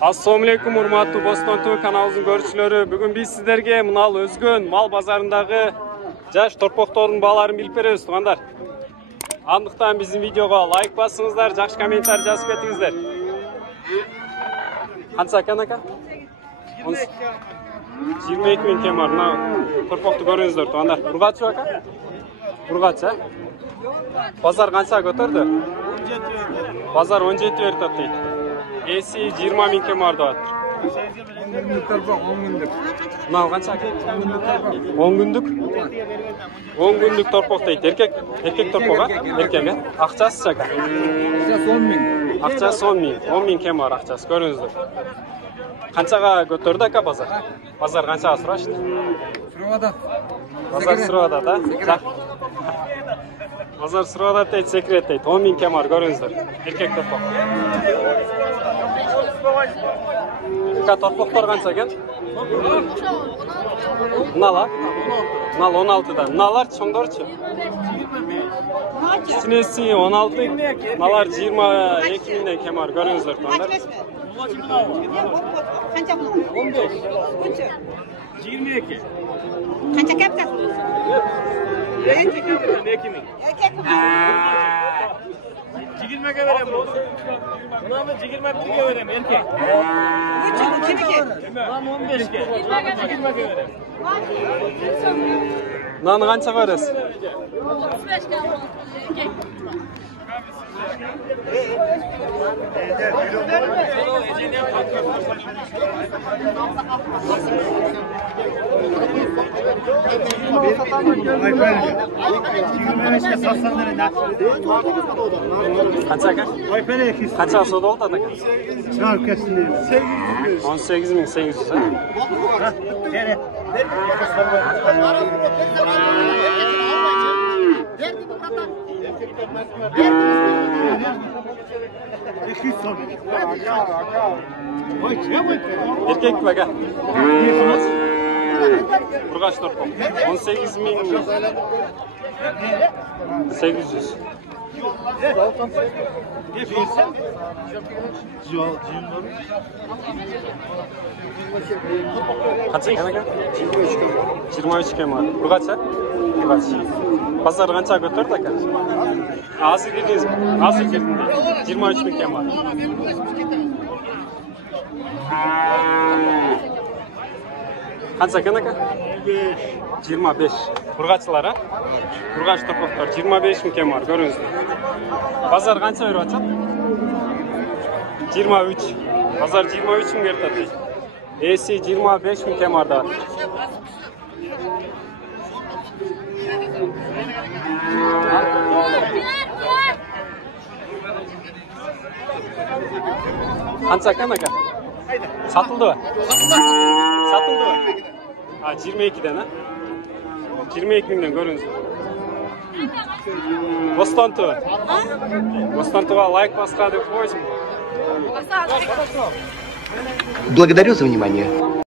Assalamu alaikum, урматтуу Бостон ТВ каналыбыздын көрүүчүлөрү. Бүгүн биз сиздерге мынал өзгөн мал базарындагы жаш торпоктордун бааларын билип беребиз, туугандар. Андыктан биздин видеого лайк басыңыздар, жакшы комментарий жазып кетиңиздер. Канча экен ака? 22 000 кемар. Мына торпокту көрүңүздөр, туугандар. Ургачы ака? Ургачы. Базар канча көтөрдү? 17. Базар 17 берет дейт. Эси 20 000 кемар деп атыр. 10 күндүк. Мына канча? 10 күндүк. 10 күндүк торпок дейт. Эркек торпок, эркек, акчасы ака? Акчасы 10 000. Акчасы 10 000. 10 000 кемар акчасы, көрүңүздөр. Канчага көтөрдү ака базар? Базар канчага сурашты? Сурабада. Базар сурабада да? Базар сурабада дейт, секрет дейт. 10 000 кемар, көрүңүздөр. Эркек торпок. Торпоктор канча экен? Мынала? Мынал 16да. Мыналар чоңдорчу? Кичинеси 16, мыналар 22 000 кемар, көрүңүздөр, туугандар. Kancha bu? 15. Buncha. 22. Kancha kapta? Erkek mi? Erkek mi? 20'ye verem bu. Buna 21'e verem erkek. Buncha bu kimiki? Buna 15'e. 20'ye verem. Mынаны канчага бересиз? 35 erkek. Kança aka? Kança soda oldu aka? 18.800 ha? Erkek mi aka? Urgaç torpok. 18.800. Kança ekan aka? 23 kemar. Urgaç ha? Urgaç. Pazar kança götürdü aka? Azı girdiniz mi? Azı girdin değil. 23 000 kemar. Kança ekan aka? 25. Urgaçlar ha? Urgaç topoklar 25 000 kemar, görüyorsunuz. Pazar kança veriyor açıp? 23. Pazar 23 000 verdi değil. Esi 25 000 kemar da. Kança ekan aka? Satıldı mı? Satıldı mı? Ha 22'den ha? 22 000'den görüyorsunuz. Бостон ТВ. Бостон ТВ лайк басқа деп қойсын. Благодарю за внимание.